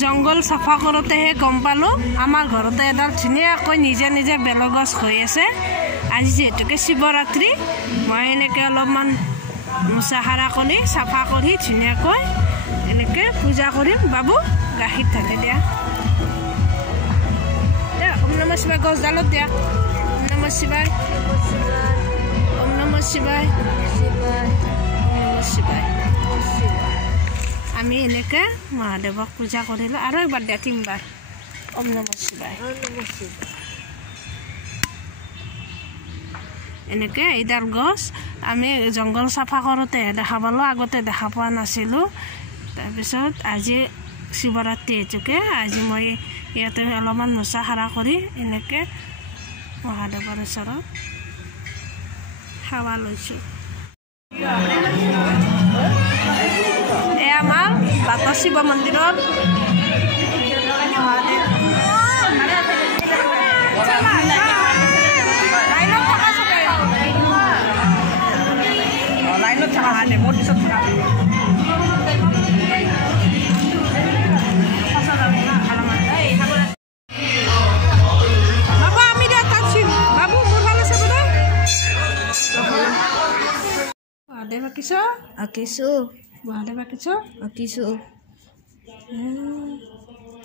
জংগল চাফা কৰোঁতেহে গম পালোঁ আমাৰ ঘৰতে এডাল ধুনীয়াকৈ নিজে নিজে বেলগছ হৈ আছে। আজি যিহেতুকে শিৱৰাত্ৰি মই এনেকৈ অলপমান মোচা সাৰা কৰি চাফা কৰি ধুনীয়াকৈ এনেকৈ পূজা কৰিম। বাবু গাখীৰ ঢালি দিয়া ওম নমঃ শিৱায় গছডালত দিয়া ওম নমঃ শিৱায় ওম নমঃ শিৱায় ওম নমঃ শিৱায়। আমি এনেকৈ মহাদেৱক পূজা কৰিলোঁ আৰু এবাৰ দিয়া 3বাৰ ওম নমঃ শিৱায়। এনেকৈ এইডাল গছ আমি জংঘল চাফা কৰোঁতে দেখা পালোঁ, আগতে দেখা পোৱা নাছিলোঁ। তাৰপিছত আজি শিৱৰাত্ৰি হেতুকে আজি মই ইয়াতে অলপমান মোচা সাৰা কৰি এনেকৈ মহাদেৱৰ ওচৰত সেৱা লৈছোঁ। এয়া আমাৰ বাটৰ শিৱ মন্দিৰত মহাদেৱ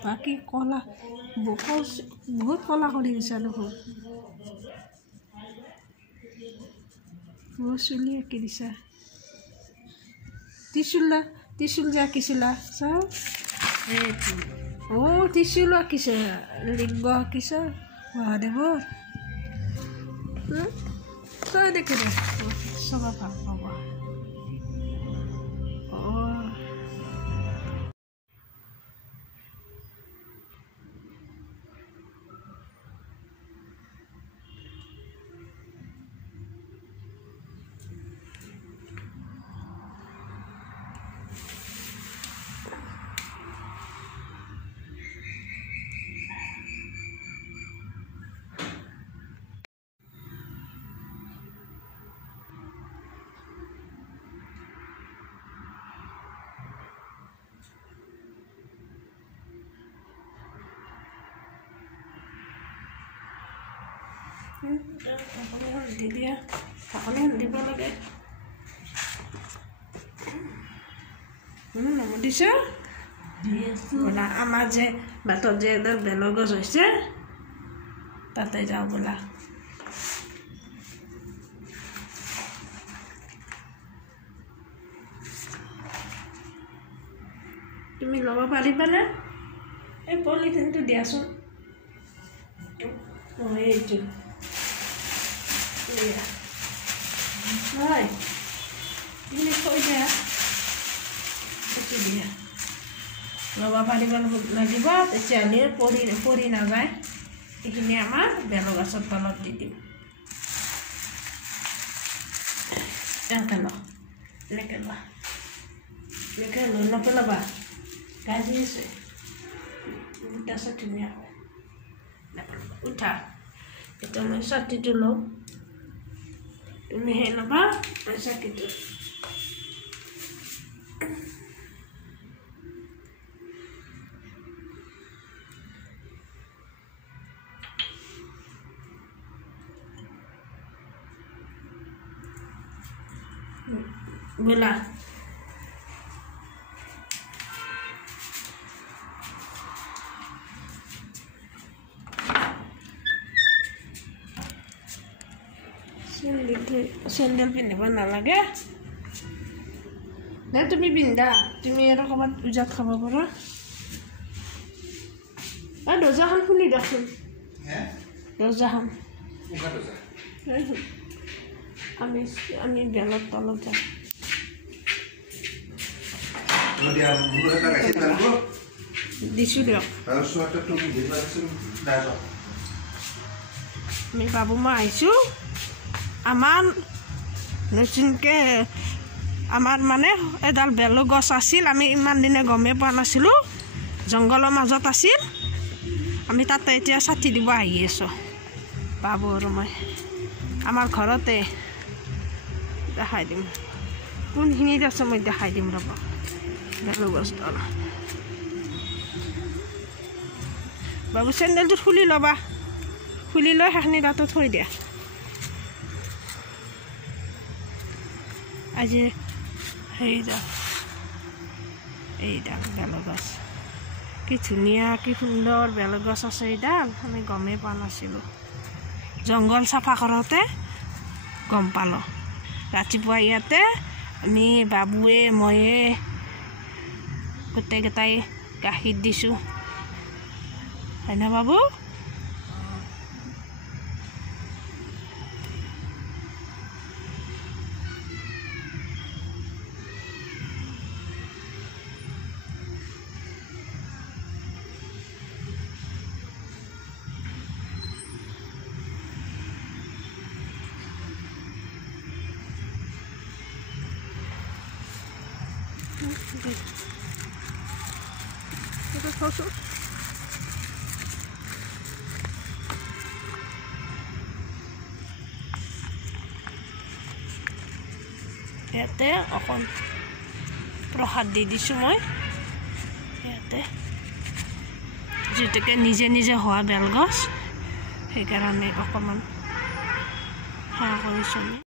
বাকী কলা বহুত কলা কৰি দিছা দেখোন, বহুত চুলি আঁকি দিছা। ত্ৰিশূল যে আঁকিছিলা চাওঁ ত্ৰিশূলো আঁকিছে, লিংগ আঁকিছে মহাদেৱৰ। তই দেখি দে চবে ভাল পাব। দি দিয়া ঢাকনি দিব লাগে। নমদিছা বোলা আমাৰ যে বাটত যে এডাল বেলগছ হৈছে তাতে যাওঁ বোলা। তুমি ল'ব পাৰিবানে? এই পলিথিনটো দিয়াচোন। এইটো নহয় তুমি থৈ দিয়া দিয়া ল'ব পাৰিব লাগিব, তেতিয়াহ'লে পৰি নাযায়। এইখিনি আমাৰ বেলগছৰ তলত দি দিম। এনেকৈ ল এনেকৈ লৈ নপেলাবা, গাজি আছে তাৰপিছত ধুনীয়া উঠা। এতিয়া মই চাটিটো লওঁ, তুমি সেই ল'বা চাটিটো। বোলা চেণ্ডেল পিন্ধিব নালাগে দে, তুমি পিন্ধা। তুমি আৰু ক'ৰবাত পূজাত খাব পাৰা। দৰ্জাখন খুলি দেখোন, দৰ্জাখন আমি বেলত তলত যাম। দিছোঁ দিয়ক। আমি বাবু মই আহিছোঁ। আমাৰ নতুনকৈ আমাৰ মানে এডাল বেলগছ আছিল, আমি ইমান দিনে গমেই পোৱা নাছিলোঁ, জংঘলৰ মাজত আছিল। আমি তাতে এতিয়া চাঠি দিব আহি আছোঁ বাবু আৰু মই। আমাৰ ঘৰতে দেখাই দিম কোনখিনিত আছে, মই দেখাই দিম ৰ'ব। বেলগছডাল বাবু চেণ্ডেলটো খুলি ল'বা খুলি লৈ সেইখিনি তাতে থৈ দিয়া আজি সেইডাল এইডাল বেলগছ কি ধুনীয়া কি সুন্দৰ বেলগছ আছে এইডাল আমি গমেই পোৱা নাছিলোঁ জংঘল চাফা কৰোঁতে গম পালোঁ ৰাতিপুৱা ইয়াতে আমি বাবুৱে ময়ে গোটেইকেইটাই গাখীৰ দিছোঁ হয়নে বাবু ইয়াতে অকণ প্ৰসাদ দি দিছোঁ মই ইয়াতে যিহেতুকে নিজে নিজে হোৱা বেলগছ সেইকাৰণে অকণমান সেৱা কৰিছোঁ